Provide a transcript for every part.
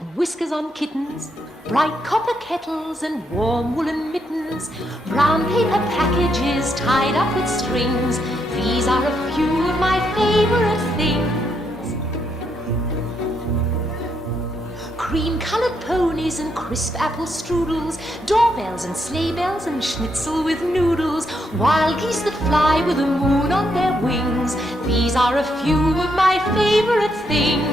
and whiskers on kittens, bright copper kettles and warm woolen mittens, brown paper packages tied up with strings. These are a few of my favorite things. Cream-colored ponies and crisp apple strudels, doorbells and sleigh bells and schnitzel with noodles, wild geese that fly with the moon on their wings. These are a few of my favorite things.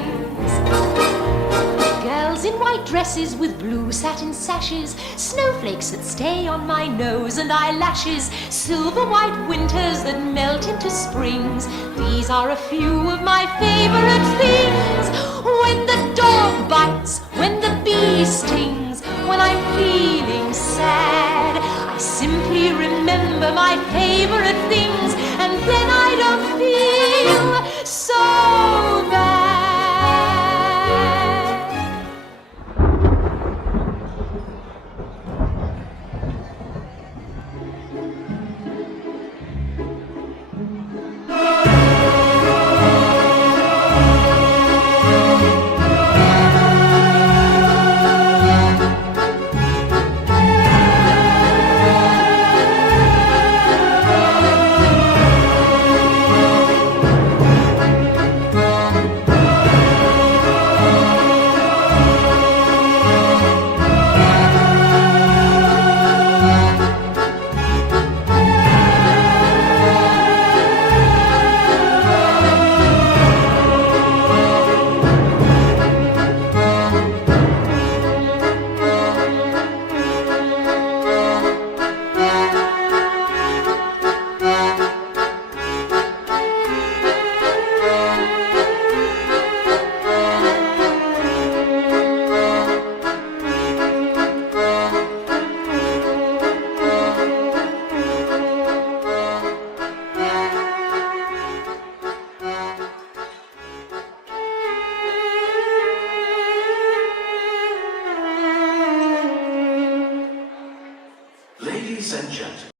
Girls in white dresses with blue satin sashes, snowflakes that stay on my nose and eyelashes, silver white winters that melt into springs. These are a few of my favorite things. When the dog bites, when the bee stings, when I'm feeling sad, I simply remember my favorite things, and then I don't feel so bad. Ladies and gentlemen.